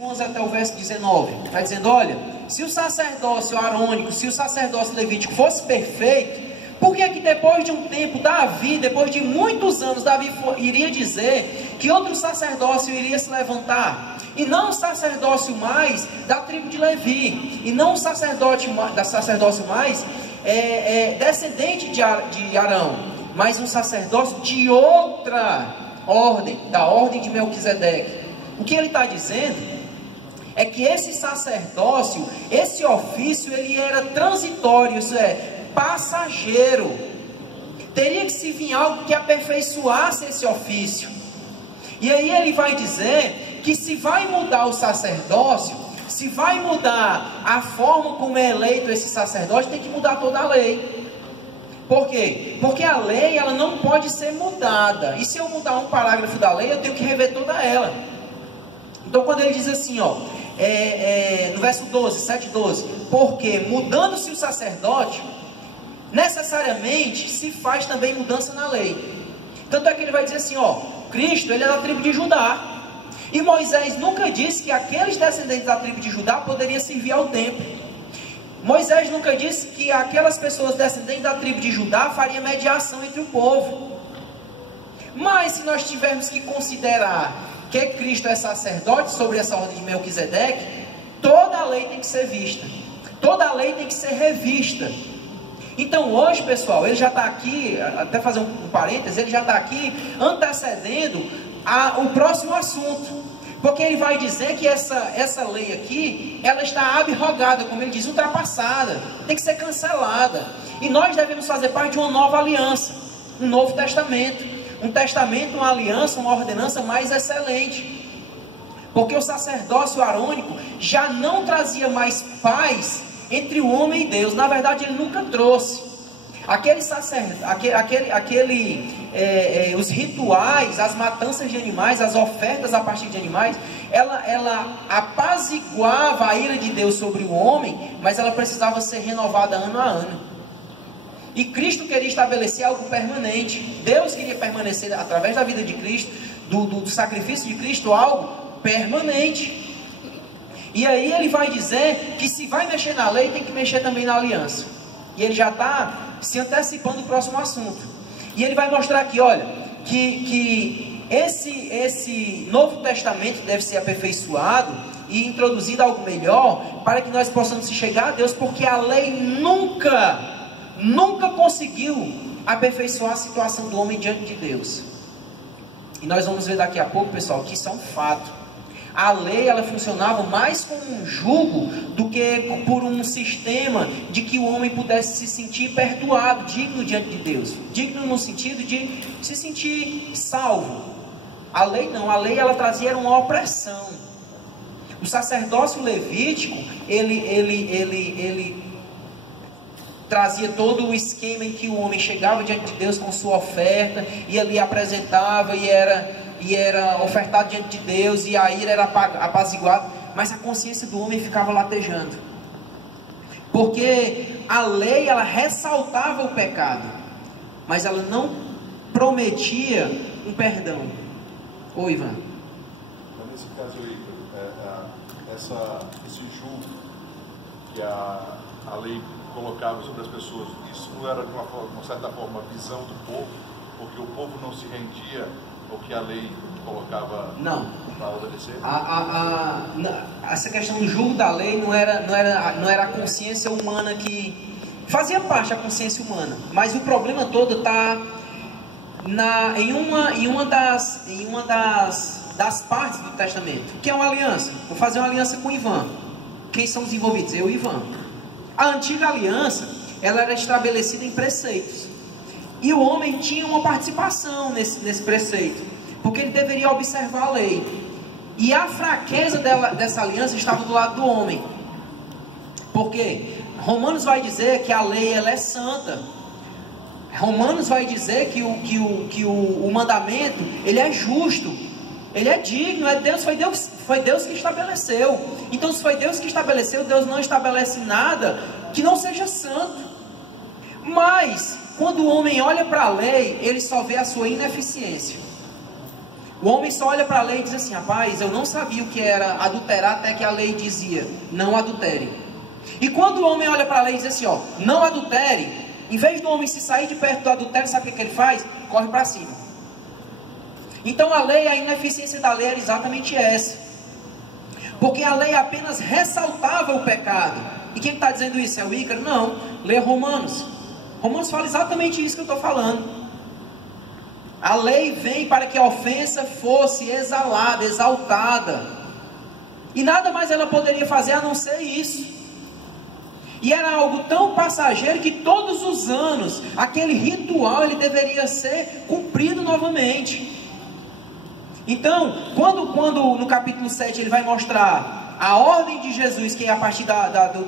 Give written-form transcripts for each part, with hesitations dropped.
11 até o verso 19, está dizendo, olha, se o sacerdócio arônico, se o sacerdócio levítico fosse perfeito, por que que depois de um tempo, Davi, depois de muitos anos, Davi iria dizer que outro sacerdócio iria se levantar? E não o sacerdócio mais da tribo de Levi, e não o sacerdócio mais descendente de Arão, mas um sacerdócio de outra ordem, da ordem de Melquisedeque. O que ele está dizendo é que esse sacerdócio, esse ofício, ele era transitório, isso é, passageiro. Teria que se vir algo que aperfeiçoasse esse ofício. E aí ele vai dizer que se vai mudar o sacerdócio, se vai mudar a forma como é eleito esse sacerdote, tem que mudar toda a lei. Por quê? Porque a lei, ela não pode ser mudada. E se eu mudar um parágrafo da lei, eu tenho que rever toda ela. Então quando ele diz assim, ó, no verso 12, 7, 12, porque mudando-se o sacerdote, necessariamente se faz também mudança na lei. Tanto é que ele vai dizer assim, ó, Cristo, ele é da tribo de Judá, e Moisés nunca disse que aqueles descendentes da tribo de Judá poderiam servir ao templo. Moisés nunca disse que aquelas pessoas descendentes da tribo de Judá fariam mediação entre o povo. Mas se nós tivermos que considerar que Cristo é sacerdote sobre essa ordem de Melquisedeque, toda a lei tem que ser vista, toda a lei tem que ser revista. Então hoje, pessoal, ele já está aqui, até fazer um parênteses, ele já está aqui antecedendo o próximo assunto, porque ele vai dizer que essa lei aqui, ela está abrogada, como ele diz, ultrapassada, tem que ser cancelada, e nós devemos fazer parte de uma nova aliança, um novo testamento, um testamento, uma aliança, uma ordenança mais excelente, porque o sacerdócio arônico já não trazia mais paz entre o homem e Deus. Na verdade ele nunca trouxe. Os rituais, as matanças de animais, as ofertas a partir de animais, ela apaziguava a ira de Deus sobre o homem, mas ela precisava ser renovada ano a ano. E Cristo queria estabelecer algo permanente. Deus queria permanecer, através da vida de Cristo, do sacrifício de Cristo, algo permanente. E aí ele vai dizer que se vai mexer na lei, tem que mexer também na aliança. E ele já está se antecipando o próximo assunto. E ele vai mostrar aqui, olha, que esse Novo Testamento deve ser aperfeiçoado e introduzido algo melhor, para que nós possamos chegar a Deus, porque a lei nunca conseguiu aperfeiçoar a situação do homem diante de Deus. E nós vamos ver daqui a pouco, pessoal, que isso é um fato. A lei, ela funcionava mais como um jugo do que por um sistema de que o homem pudesse se sentir perdoado, digno diante de Deus. Digno no sentido de se sentir salvo. A lei não, a lei ela trazia uma opressão. O sacerdócio levítico, ele trazia todo o esquema em que o homem chegava diante de Deus com sua oferta, e ali apresentava, e era ofertado diante de Deus, e a ira era apaziguada, mas a consciência do homem ficava latejando, porque a lei ela ressaltava o pecado, mas ela não prometia um perdão. Ô Ivan. Nesse caso aí, esse julgo que a lei colocava sobre as pessoas, isso não era de uma certa forma a visão do povo, porque o povo não se rendia ao que a lei colocava para obedecer? Essa questão do julgo da lei não era a consciência humana que fazia parte da consciência humana, mas o problema todo está em uma das partes do testamento, que é uma aliança. Vou fazer uma aliança com o Ivan. Quem são os envolvidos? Eu e o Ivan. A antiga aliança, ela era estabelecida em preceitos, e o homem tinha uma participação nesse preceito, porque ele deveria observar a lei, e a fraqueza dessa aliança estava do lado do homem, porque Romanos vai dizer que a lei ela é santa. Romanos vai dizer que o mandamento ele é justo, ele é digno, foi Deus que estabeleceu. Então se foi Deus que estabeleceu, Deus não estabelece nada que não seja santo. Mas quando o homem olha para a lei, ele só vê a sua ineficiência. O homem só olha para a lei e diz assim: rapaz, eu não sabia o que era adulterar até que a lei dizia, não adultere. E quando o homem olha para a lei e diz assim, ó, não adultere, em vez do homem se sair de perto do adultério, sabe o que ele faz? Corre para cima. Então a lei, a ineficiência da lei era exatamente essa. Porque a lei apenas ressaltava o pecado. E quem está dizendo isso? É o Ícaro? Não, lê Romanos. Romanos fala exatamente isso que eu estou falando. A lei vem para que a ofensa fosse exalada, exaltada. E nada mais ela poderia fazer a não ser isso. E era algo tão passageiro que todos os anos, aquele ritual ele deveria ser cumprido novamente. Então, quando no capítulo 7 ele vai mostrar a ordem de Jesus, que é a partir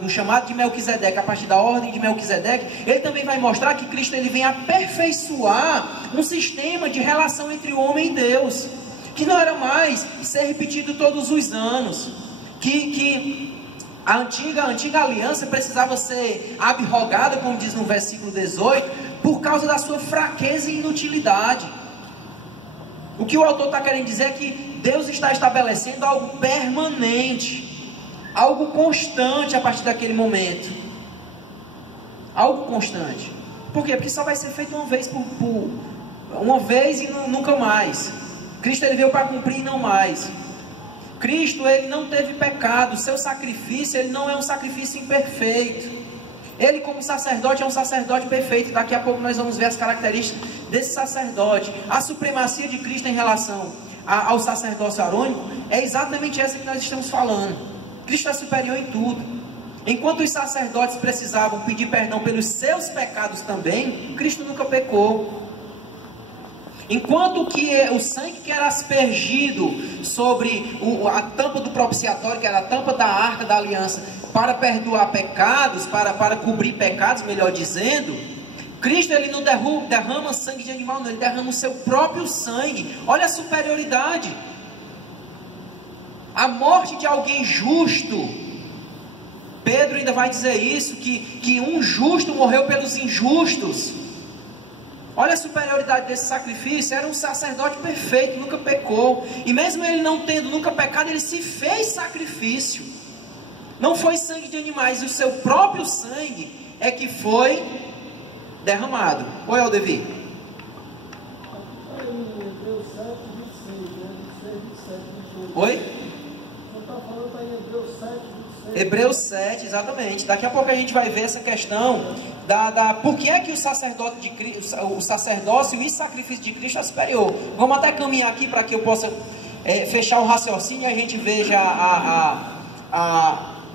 do chamado de Melquisedeque, a partir da ordem de Melquisedeque, ele também vai mostrar que Cristo ele vem aperfeiçoar um sistema de relação entre o homem e Deus, que não era mais ser repetido todos os anos, que a antiga aliança precisava ser abrogada, como diz no versículo 18, por causa da sua fraqueza e inutilidade. O que o autor está querendo dizer é que Deus está estabelecendo algo permanente, algo constante a partir daquele momento. Algo constante. Por quê? Porque só vai ser feito uma vez uma vez e nunca mais. Cristo ele veio para cumprir e não mais. Cristo ele não teve pecado. Seu sacrifício ele não é um sacrifício imperfeito. Ele como sacerdote é um sacerdote perfeito. Daqui a pouco nós vamos ver as características desse sacerdote. A supremacia de Cristo em relação ao sacerdócio arônico é exatamente essa que nós estamos falando. Cristo é superior em tudo. Enquanto os sacerdotes precisavam pedir perdão pelos seus pecados também, Cristo nunca pecou. Enquanto que o sangue que era aspergido sobre a tampa do propiciatório, que era a tampa da arca da aliança, para perdoar pecados, para cobrir pecados, melhor dizendo, Cristo ele não derrama sangue de animal, não, ele derrama o seu próprio sangue. Olha a superioridade. A morte de alguém justo, Pedro ainda vai dizer isso, que um justo morreu pelos injustos. Olha a superioridade desse sacrifício. Era um sacerdote perfeito, nunca pecou. E mesmo ele não tendo nunca pecado, ele se fez sacrifício. Não foi sangue de animais, o seu próprio sangue é que foi derramado. Oi, Aldevi. Oi? Hebreus 7, exatamente. Daqui a pouco a gente vai ver essa questão por que é que o sacerdócio e sacrifício de Cristo é superior. Vamos até caminhar aqui para que eu possa fechar o raciocínio e a gente veja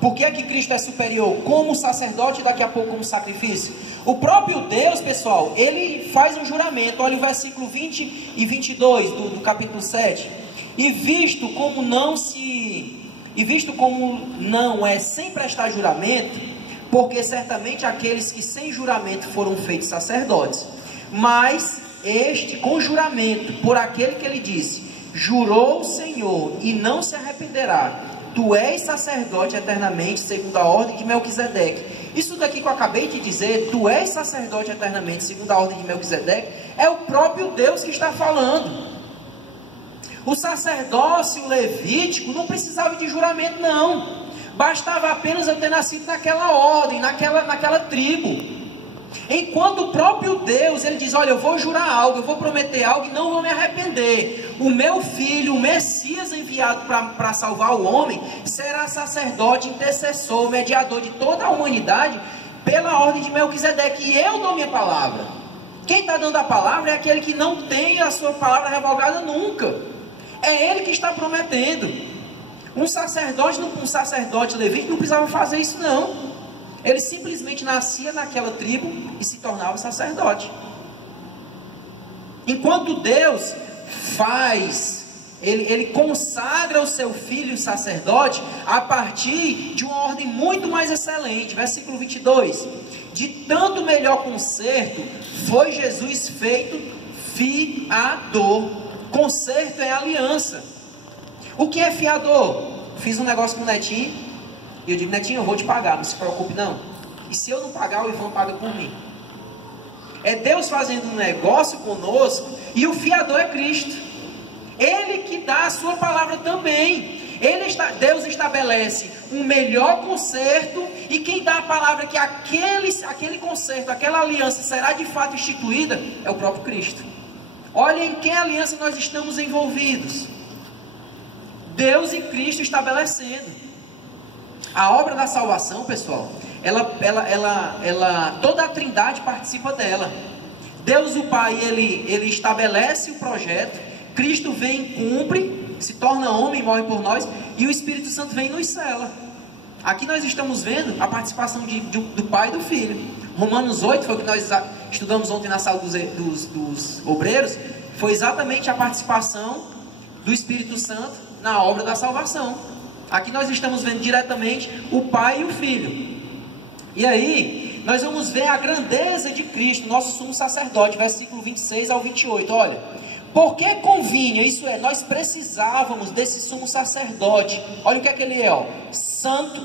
por que é que Cristo é superior como sacerdote e daqui a pouco como sacrifício. O próprio Deus, pessoal, ele faz um juramento. Olha o versículo 20 e 22 do capítulo 7. E visto como não é sem prestar juramento, porque certamente aqueles que sem juramento foram feitos sacerdotes, mas este com juramento, por aquele que ele disse, jurou o Senhor e não se arrependerá, tu és sacerdote eternamente, segundo a ordem de Melquisedeque. Isso daqui que eu acabei de dizer, tu és sacerdote eternamente, segundo a ordem de Melquisedeque, é o próprio Deus que está falando. O sacerdócio levítico não precisava de juramento, não. Bastava apenas eu ter nascido naquela ordem, naquela tribo. Enquanto o próprio Deus, ele diz, olha, eu vou jurar algo, eu vou prometer algo e não vou me arrepender. O meu filho, o Messias enviado para salvar o homem, será sacerdote, intercessor, mediador de toda a humanidade, pela ordem de Melquisedeque. E eu dou minha palavra. Quem está dando a palavra é aquele que não tem a sua palavra revogada nunca. É ele que está prometendo. Um sacerdote levita não precisava fazer isso, não. Ele simplesmente nascia naquela tribo e se tornava sacerdote. Enquanto Deus ele consagra o seu filho sacerdote a partir de uma ordem muito mais excelente. Versículo 22. De tanto melhor conserto foi Jesus feito fiador. Conserto é aliança. O que é fiador? Fiz um negócio com o Netinho e eu digo, Netinho, eu vou te pagar, não se preocupe não. E se eu não pagar, o Ivan paga por mim. É Deus fazendo um negócio conosco e o fiador é Cristo. Ele que dá a sua palavra também. Deus estabelece um melhor concerto, e quem dá a palavra que aquele concerto, aquela aliança será de fato instituída, é o próprio Cristo. Olha em que aliança nós estamos envolvidos. Deus e Cristo estabelecendo. A obra da salvação, pessoal, toda a Trindade participa dela. Deus o Pai, ele estabelece o projeto, Cristo vem, cumpre, se torna homem, morre por nós, e o Espírito Santo vem e nos sela. Aqui nós estamos vendo a participação do Pai e do Filho. Romanos 8, foi o que nós estudamos ontem na sala dos obreiros, foi exatamente a participação do Espírito Santo na obra da salvação. Aqui nós estamos vendo diretamente o Pai e o Filho. E aí, nós vamos ver a grandeza de Cristo, nosso sumo sacerdote, versículo 26 ao 28, olha. Porque convinha, isso é, nós precisávamos desse sumo sacerdote. Olha o que é que ele é, ó. Santo,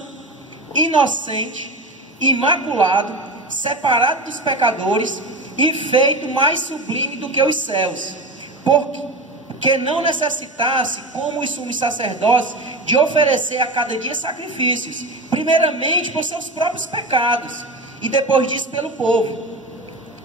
inocente, imaculado, separado dos pecadores e feito mais sublime do que os céus. Porque não necessitasse, como os sumos sacerdotes, de oferecer a cada dia sacrifícios, primeiramente por seus próprios pecados, e depois disso pelo povo.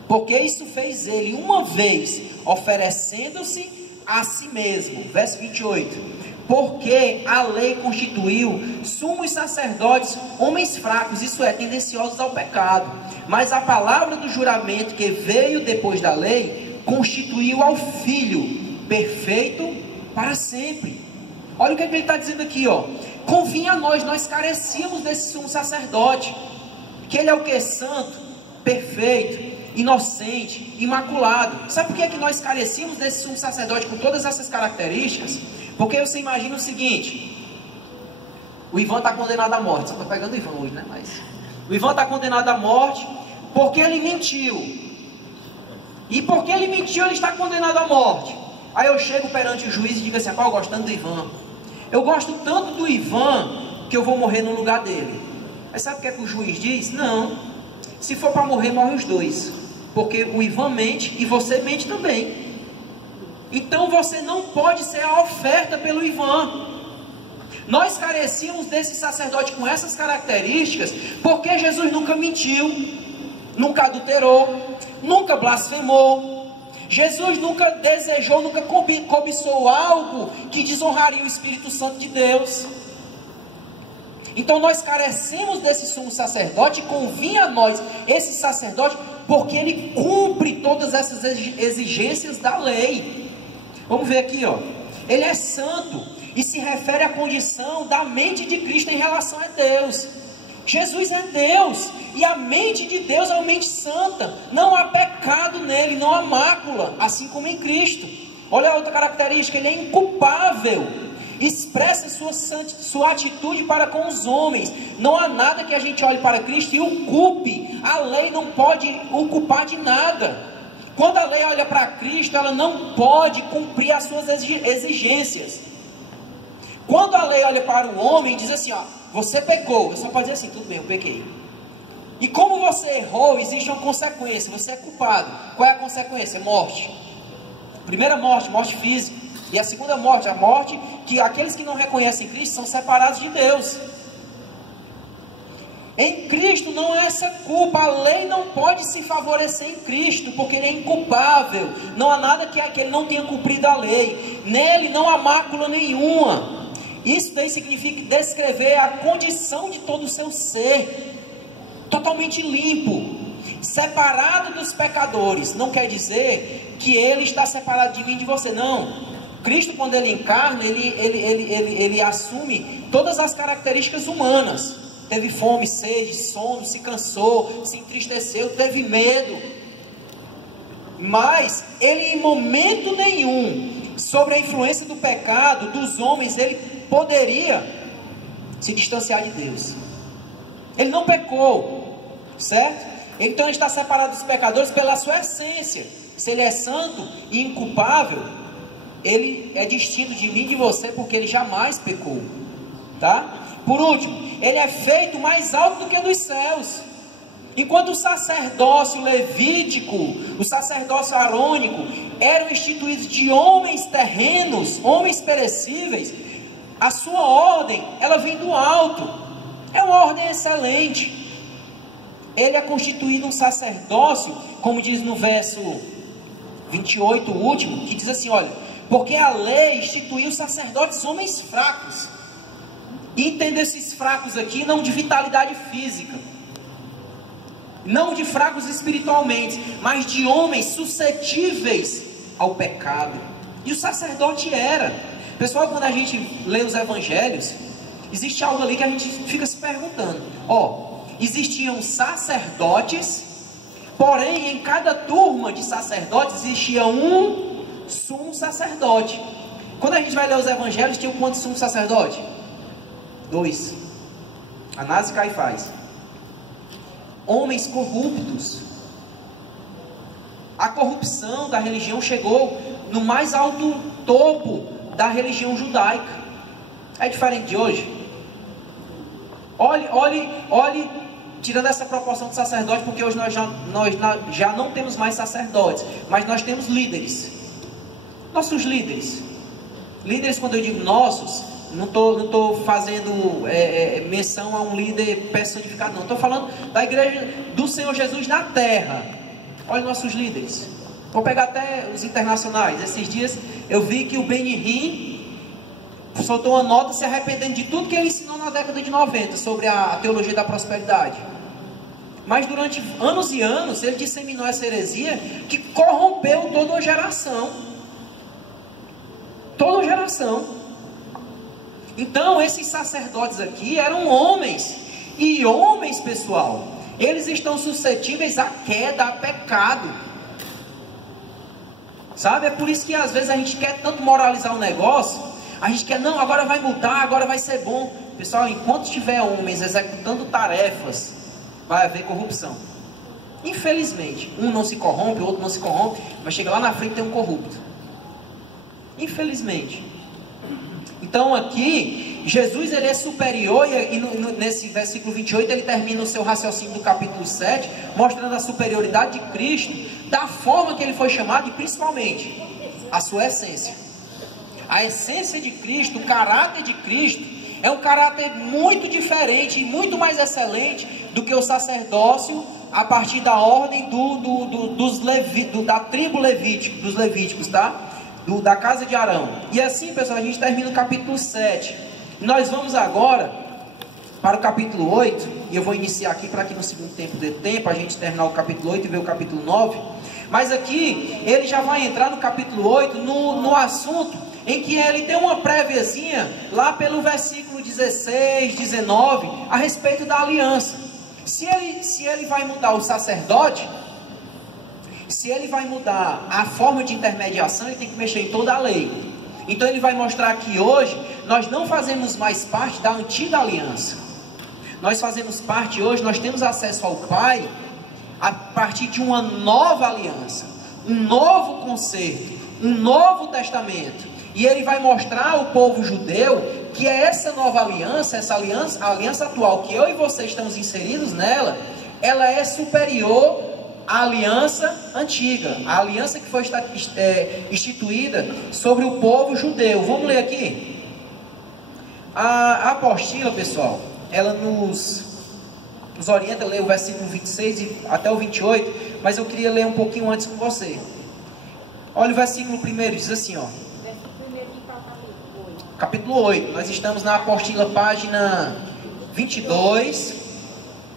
Porque isso fez ele uma vez, oferecendo-se a si mesmo. Verso 28. Porque a lei constituiu sumos sacerdotes, homens fracos, isso é, tendenciosos ao pecado. Mas a palavra do juramento que veio depois da lei, constituiu ao Filho, perfeito para sempre. Olha o que ele está dizendo aqui, ó. Convinha a nós carecíamos desse sumo sacerdote, que ele é o que? Santo, perfeito, inocente, imaculado. Sabe por que nós carecíamos desse sumo sacerdote com todas essas características? Porque você imagina o seguinte: o Ivan está condenado à morte. Só estou pegando o Ivan hoje, né? Mas o Ivan está condenado à morte porque ele mentiu. E porque ele mentiu, ele está condenado à morte. Aí eu chego perante o juiz e digo assim: eu gosto tanto do Ivan. Eu gosto tanto do Ivan que eu vou morrer no lugar dele. Mas sabe o que é que o juiz diz? Não. Se for para morrer, morre os dois. Porque o Ivan mente e você mente também. Então você não pode ser a oferta pelo Ivan. Nós carecíamos desse sacerdote com essas características, porque Jesus nunca mentiu, nunca adulterou, nunca blasfemou. Jesus nunca desejou, nunca cobiçou algo que desonraria o Espírito Santo de Deus. Então nós carecemos desse sumo sacerdote, e convinha a nós esse sacerdote, porque ele cumpre todas essas exigências da lei. Vamos ver aqui, ó. Ele é santo e se refere à condição da mente de Cristo em relação a Deus. Jesus é Deus e a mente de Deus é uma mente santa. Não há pecado nele, não há mácula, assim como em Cristo. Olha a outra característica: ele é inculpável. Expressa sua atitude para com os homens. Não há nada que a gente olhe para Cristo e o culpe. A lei não pode o culpar de nada. Quando a lei olha para Cristo, ela não pode cumprir as suas exigências. Quando a lei olha para o homem, diz assim: ó, você pecou. Você só pode dizer assim: tudo bem, eu pequei. E como você errou, existe uma consequência. Você é culpado. Qual é a consequência? Morte. Primeira morte, morte física. E a segunda morte, a morte que aqueles que não reconhecem Cristo são separados de Deus. Em Cristo não há essa culpa. A lei não pode se favorecer em Cristo, porque ele é inculpável. Não há nada que ele não tenha cumprido a lei. Nele não há mácula nenhuma. Isso daí significa descrever a condição de todo o seu ser, totalmente limpo, separado dos pecadores. Não quer dizer que ele está separado de mim e de você, não. Cristo, quando ele encarna, ele assume todas as características humanas. Teve fome, sede, sono, se cansou, se entristeceu, teve medo. Mas ele em momento nenhum, sobre a influência do pecado, dos homens, ele poderia se distanciar de Deus. Ele não pecou, certo? Então ele está separado dos pecadores pela sua essência. Se ele é santo e inculpável, ele é distinto de mim e de você, porque ele jamais pecou, tá? Por último, ele é feito mais alto do que dos céus. Enquanto o sacerdócio levítico, o sacerdócio arônico, eram instituídos de homens terrenos, homens perecíveis, a sua ordem, ela vem do alto, é uma ordem excelente. Ele é constituído um sacerdócio, como diz no verso 28, o último, que diz assim, olha, porque a lei instituiu sacerdotes homens fracos. E entenda esses fracos aqui, não de vitalidade física, não de fracos espiritualmente, mas de homens suscetíveis ao pecado. E o sacerdote era. Pessoal, quando a gente lê os evangelhos, existe algo ali que a gente fica se perguntando. Existiam sacerdotes, porém em cada turma de sacerdotes existia um sumo sacerdote. Quando a gente vai ler os evangelhos, tinha quantos sumos sacerdotes? 2. Anás e Caifás. Homens corruptos. A corrupção da religião chegou no mais alto topo da religião judaica. É diferente de hoje. Olhe, tirando essa proporção de sacerdote, porque hoje nós já não temos mais sacerdotes, mas nós temos líderes. Nossos líderes. Líderes, quando eu digo nossos, não estou fazendo menção a um líder personificado, não. Estou falando da igreja do Senhor Jesus na terra. Olha nossos líderes. Vou pegar até os internacionais. Esses dias eu vi que o Benihim soltou uma nota se arrependendo de tudo que ele ensinou na década de 90 sobre a teologia da prosperidade. Mas durante anos e anos ele disseminou essa heresia que corrompeu toda uma geração. Toda uma geração. Então esses sacerdotes aqui eram homens. E homens, pessoal, eles estão suscetíveis à queda, a pecado. Sabe? É por isso que às vezes a gente quer tanto moralizar o negócio. A gente quer, não, agora vai mudar, agora vai ser bom. Pessoal, enquanto tiver homens executando tarefas, vai haver corrupção. Infelizmente, um não se corrompe, o outro não se corrompe, mas chega lá na frente e tem um corrupto. Infelizmente. Então aqui, Jesus ele é superior, e nesse versículo 28 ele termina o seu raciocínio do capítulo 7, mostrando a superioridade de Cristo, da forma que ele foi chamado, e principalmente, a sua essência. A essência de Cristo, o caráter de Cristo, é um caráter muito diferente e muito mais excelente do que o sacerdócio a partir da ordem da tribo levítica, dos levíticos, tá? Da casa de Arão. E assim, pessoal, a gente termina o capítulo 7. Nós vamos agora para o capítulo 8, e eu vou iniciar aqui para que no segundo tempo dê tempo a gente terminar o capítulo 8 e ver o capítulo 9. Mas aqui, ele já vai entrar no capítulo 8, no assunto em que ele tem uma préviazinha, lá pelo versículo 16, 19, a respeito da aliança. Se ele vai mudar o sacerdote, se ele vai mudar a forma de intermediação, ele tem que mexer em toda a lei. Então ele vai mostrar que hoje, nós não fazemos mais parte da antiga aliança. Nós fazemos parte hoje, nós temos acesso ao Pai, a partir de uma nova aliança, um novo concerto, um novo testamento. E ele vai mostrar ao povo judeu que é essa nova aliança, a aliança atual, que eu e você estamos inseridos nela, ela é superior à aliança antiga, a aliança que foi instituída sobre o povo judeu. Vamos ler aqui. A apostila, pessoal, ela nos orienta a ler o versículo 26 e até o 28, mas eu queria ler um pouquinho antes com você. Olha o versículo 1, diz assim, ó. Capítulo 8, nós estamos na apostila página 22,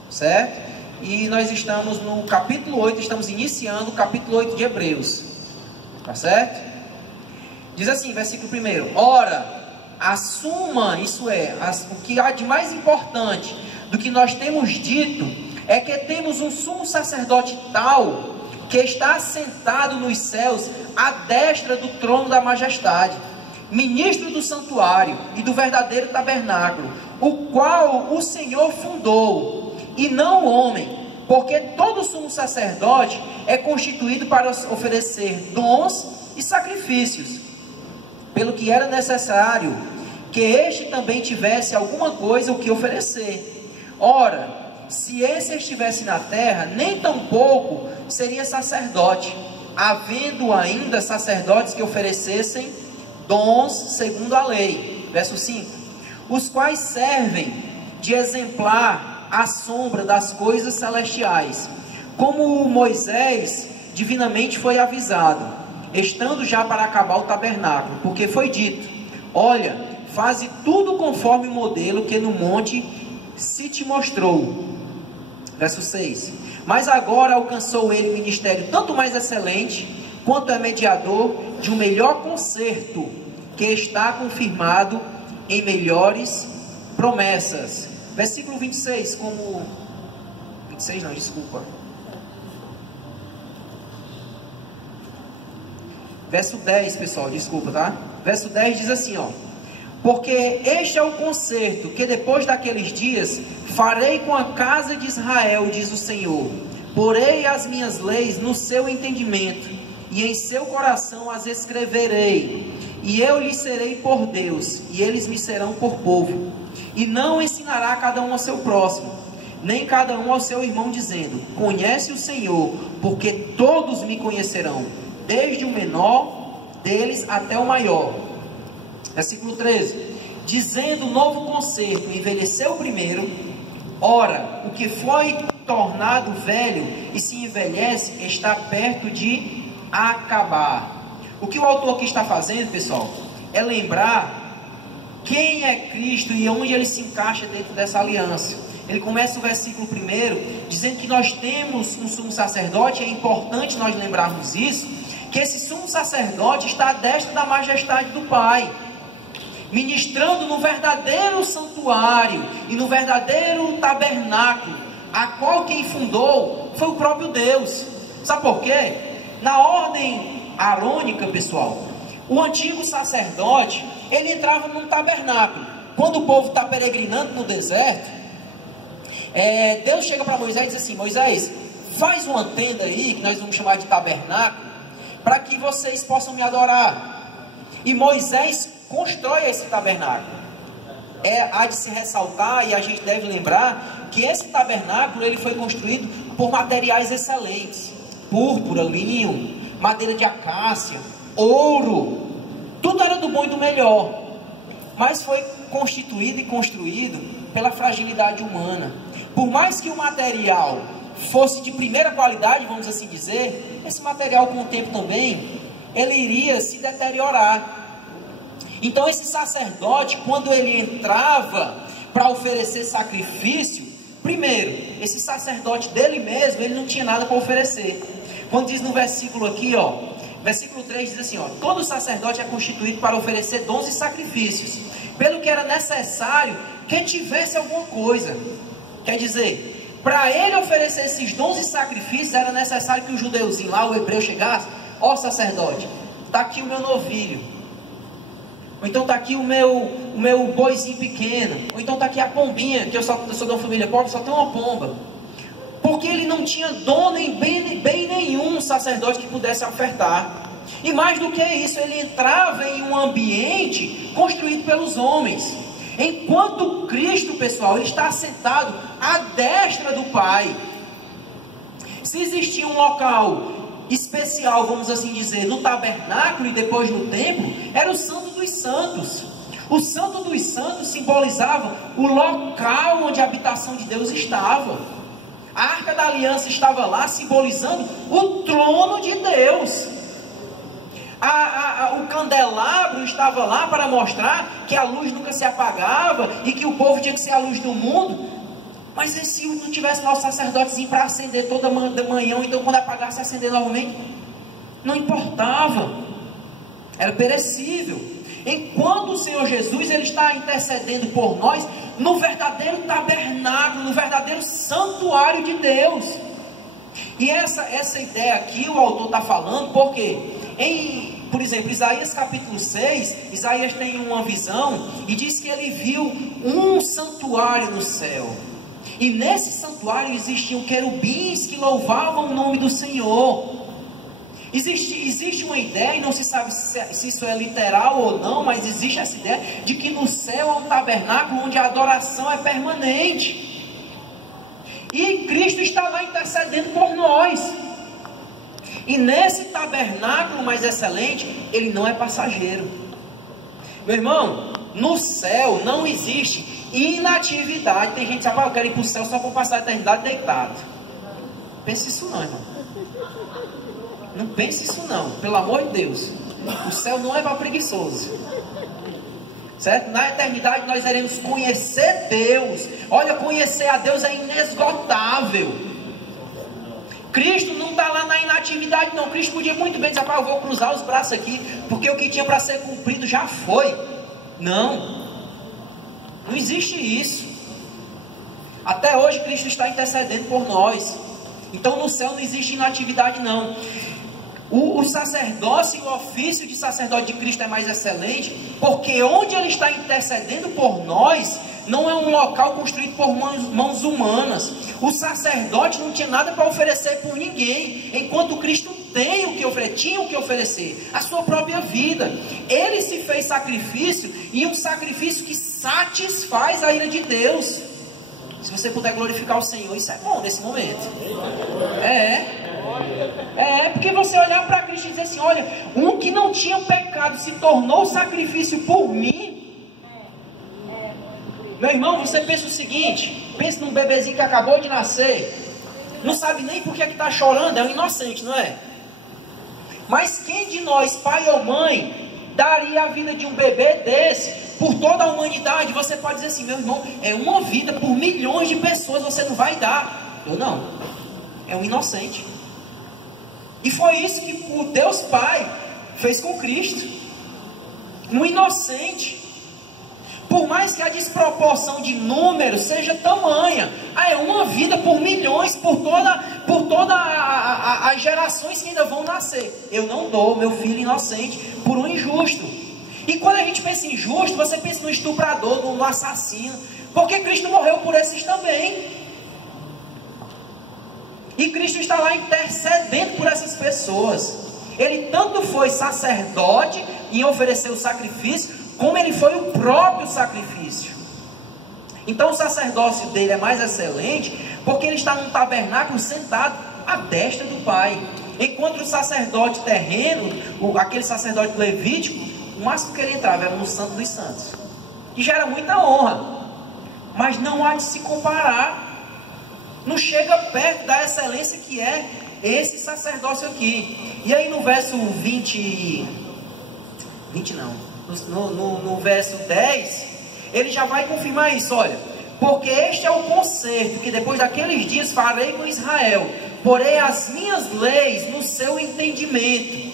certo? E nós estamos no capítulo 8, estamos iniciando o capítulo 8 de Hebreus, tá certo? Diz assim, versículo 1: Ora, assuma, isso é, o que há de mais importante do que nós temos dito, é que temos um sumo sacerdote tal, que está assentado nos céus, à destra do trono da majestade, ministro do santuário e do verdadeiro tabernáculo, o qual o Senhor fundou, e não o homem, porque todo sumo sacerdote é constituído para oferecer dons e sacrifícios, pelo que era necessário que este também tivesse alguma coisa o que oferecer. Ora, se esse estivesse na terra, nem tampouco seria sacerdote, havendo ainda sacerdotes que oferecessem dons segundo a lei. Verso 5. Os quais servem de exemplar à sombra das coisas celestiais, como Moisés divinamente foi avisado, estando já para acabar o tabernáculo, porque foi dito: olha, faze tudo conforme o modelo que no monte se te mostrou. Verso 6. Mas agora alcançou ele ministério tanto mais excelente, quanto é mediador de um melhor concerto, que está confirmado em melhores promessas. Versículo 26, como... 26 não, desculpa. Verso 10, pessoal, desculpa, tá? Verso 10 diz assim, ó: porque este é o concerto que depois daqueles dias farei com a casa de Israel, diz o Senhor. Porei as minhas leis no seu entendimento, e em seu coração as escreverei. E eu lhes serei por Deus, e eles me serão por povo. E não ensinará cada um ao seu próximo, nem cada um ao seu irmão, dizendo: conhece o Senhor, porque todos me conhecerão, desde o menor deles até o maior. Versículo 13. Dizendo: novo concerto, envelheceu o primeiro. Ora, o que foi tornado velho e se envelhece está perto de acabar. O que o autor aqui está fazendo, pessoal, é lembrar quem é Cristo e onde ele se encaixa dentro dessa aliança. Ele começa o versículo 1 dizendo que nós temos um sumo sacerdote. É importante nós lembrarmos isso, que esse sumo sacerdote está à destra da majestade do Pai, ministrando no verdadeiro santuário e no verdadeiro tabernáculo, a qual quem fundou foi o próprio Deus. Sabe por quê? Na ordem arônica, pessoal, o antigo sacerdote, ele entrava num tabernáculo. Quando o povo está peregrinando no deserto, Deus chega para Moisés e diz assim: Moisés, faz uma tenda aí, que nós vamos chamar de tabernáculo, para que vocês possam me adorar. E Moisés constrói esse tabernáculo. Há de se ressaltar, e a gente deve lembrar, que esse tabernáculo ele foi construído por materiais excelentes: púrpura, linho, madeira de acácia, ouro. Tudo era do bom e do melhor, mas foi constituído e construído pela fragilidade humana. Por mais que o material fosse de primeira qualidade, vamos assim dizer, esse material com o tempo também, ele iria se deteriorar. Então esse sacerdote, quando ele entrava para oferecer sacrifício, primeiro, esse sacerdote dele mesmo, ele não tinha nada para oferecer. Quando diz no versículo aqui, ó, versículo 3 diz assim, ó: todo sacerdote é constituído para oferecer dons e sacrifícios, pelo que era necessário que tivesse alguma coisa. Quer dizer, para ele oferecer esses dons e sacrifícios, era necessário que o judeuzinho lá, o hebreu, chegasse: ó sacerdote, está aqui o meu novilho, ou então está aqui o meu boizinho pequeno, ou então está aqui a pombinha, que eu sou de uma família pobre, só tem uma pomba. Porque ele não tinha dom nem bem nenhum sacerdote que pudesse ofertar. E mais do que isso, ele entrava em um ambiente construído pelos homens. Enquanto Cristo, pessoal, ele está assentado à destra do Pai. Se existia um local especial, vamos assim dizer, no tabernáculo e depois no templo, era o Santo dos Santos. O Santo dos Santos simbolizava o local onde a habitação de Deus estava. A Arca da Aliança estava lá, simbolizando o trono de Deus. O candelabro estava lá para mostrar que a luz nunca se apagava e que o povo tinha que ser a luz do mundo. Mas e se não tivesse lá o sacerdotezinho para acender toda manhã, ou então quando apagasse acender novamente? Não importava, era perecível. Enquanto o Senhor Jesus ele está intercedendo por nós no verdadeiro tabernáculo, no verdadeiro santuário de Deus. E essa ideia aqui o autor está falando porque, por exemplo, Isaías capítulo 6, Isaías tem uma visão e diz que ele viu um santuário no céu. E nesse santuário existiam querubins que louvavam o nome do Senhor. Existe uma ideia, e não se sabe se isso é literal ou não, mas existe essa ideia de que no céu há um tabernáculo onde a adoração é permanente. E Cristo está lá intercedendo por nós. E nesse tabernáculo mais excelente, ele não é passageiro. Meu irmão, no céu não existe inatividade. Tem gente que sabe, eu quero ir para o céu só para passar a eternidade deitado. Não pense isso não, irmão. Não pense isso não, pelo amor de Deus. O céu não é para preguiçoso. Certo? Na eternidade nós iremos conhecer Deus. Olha, conhecer a Deus é inesgotável. Cristo não está lá na inatividade não. Cristo podia muito bem dizer, eu vou cruzar os braços aqui, porque o que tinha para ser cumprido já foi. Não existe isso. Até hoje Cristo está intercedendo por nós. Então no céu não existe inatividade não. O sacerdócio e o ofício de sacerdote de Cristo é mais excelente, porque onde ele está intercedendo por nós, não é um local construído por mãos humanas. O sacerdote não tinha nada para oferecer por ninguém, enquanto Cristo tinha o que oferecer, a sua própria vida. Ele se fez sacrifício, e um sacrifício que satisfaz a ira de Deus. Se você puder glorificar o Senhor, isso é bom nesse momento. Porque você olhar para Cristo e dizer assim, olha, um que não tinha pecado se tornou sacrifício por mim. Meu irmão, você pensa o seguinte, pensa num bebezinho que acabou de nascer, não sabe nem por que está chorando, é um inocente, não é? Mas quem de nós, pai ou mãe, daria a vida de um bebê desse por toda a humanidade? Você pode dizer assim, meu irmão, é uma vida por milhões de pessoas, você não vai dar. Eu não, é um inocente. E foi isso que o Deus Pai fez com Cristo. Um inocente. Por mais que a desproporção de números seja tamanha, é uma vida por milhões, por toda as gerações que ainda vão nascer. Eu não dou meu filho inocente por um injusto. E quando a gente pensa em injusto, você pensa no estuprador, no assassino, porque Cristo morreu por esses também. E Cristo está lá intercedendo por essas pessoas. Ele tanto foi sacerdote e ofereceu o sacrifício, como ele foi o próprio sacrifício. Então o sacerdócio dele é mais excelente, porque ele está num tabernáculo sentado à destra do Pai. Enquanto o sacerdote terreno, aquele sacerdote levítico, o máximo que ele entrava era no Santo dos Santos, que já era muita honra, mas não há de se comparar. Não chega perto da excelência que é esse sacerdócio aqui. E aí no verso no verso 10, ele já vai confirmar isso, olha. Porque este é o concerto que depois daqueles dias farei com Israel. Porei as minhas leis no seu entendimento.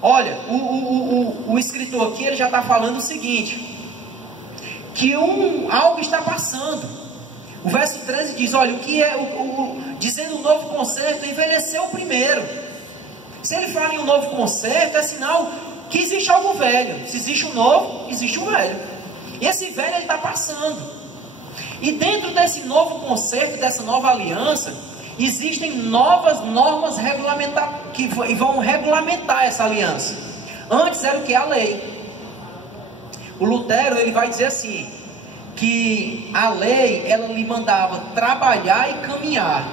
Olha, o escritor aqui, ele já está falando o seguinte, que algo está passando. O verso 13 diz, olha, o que é, dizendo o novo concerto, envelheceu o primeiro. Se ele fala em um novo concerto, é sinal que existe algo velho. Se existe um novo, existe um velho. E esse velho, ele está passando. E dentro desse novo concerto, dessa nova aliança, existem novas normas que vão regulamentar essa aliança. Antes era o que? A lei. O Lutero, ele vai dizer assim, que a lei, ela lhe mandava trabalhar e caminhar,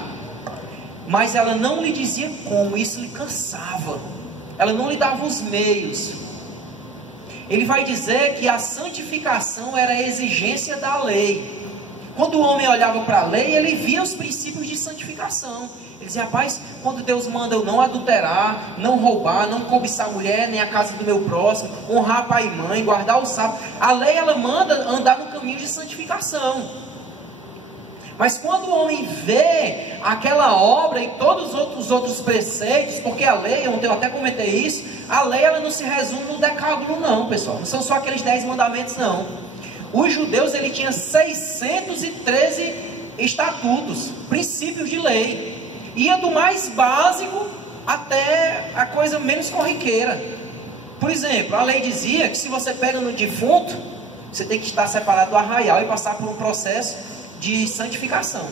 mas ela não lhe dizia como, isso lhe cansava, ela não lhe dava os meios. Ele vai dizer que a santificação era a exigência da lei. Quando o homem olhava para a lei, ele via os princípios de santificação. Ele dizia, rapaz, quando Deus manda eu não adulterar, não roubar, não cobiçar a mulher, nem a casa do meu próximo, honrar pai e mãe, guardar o sábado, a lei, ela manda andar no caminho de santificação. Mas quando o homem vê aquela obra e todos os outros preceitos, porque a lei, ontem eu até comentei isso, a lei, ela não se resume no decálogo não, pessoal, não são só aqueles 10 mandamentos não. Os judeus, ele tinha 613 estatutos, princípios de lei. Ia do mais básico até a coisa menos corriqueira. Por exemplo, a lei dizia que se você pega no defunto, você tem que estar separado do arraial e passar por um processo de santificação.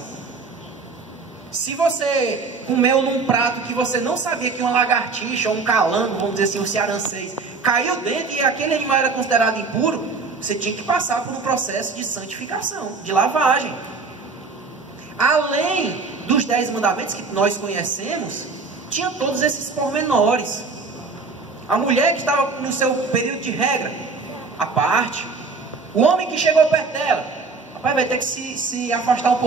Se você comeu num prato que você não sabia que uma lagartixa ou um calango, vamos dizer assim, um cearancês, caiu dentro e aquele animal era considerado impuro, você tinha que passar por um processo de santificação, de lavagem. Além dos 10 mandamentos que nós conhecemos, Tinha todos esses pormenores. A mulher que estava no seu período de regra, a parte. O homem que chegou perto dela, rapaz, vai ter que se afastar um pouquinho.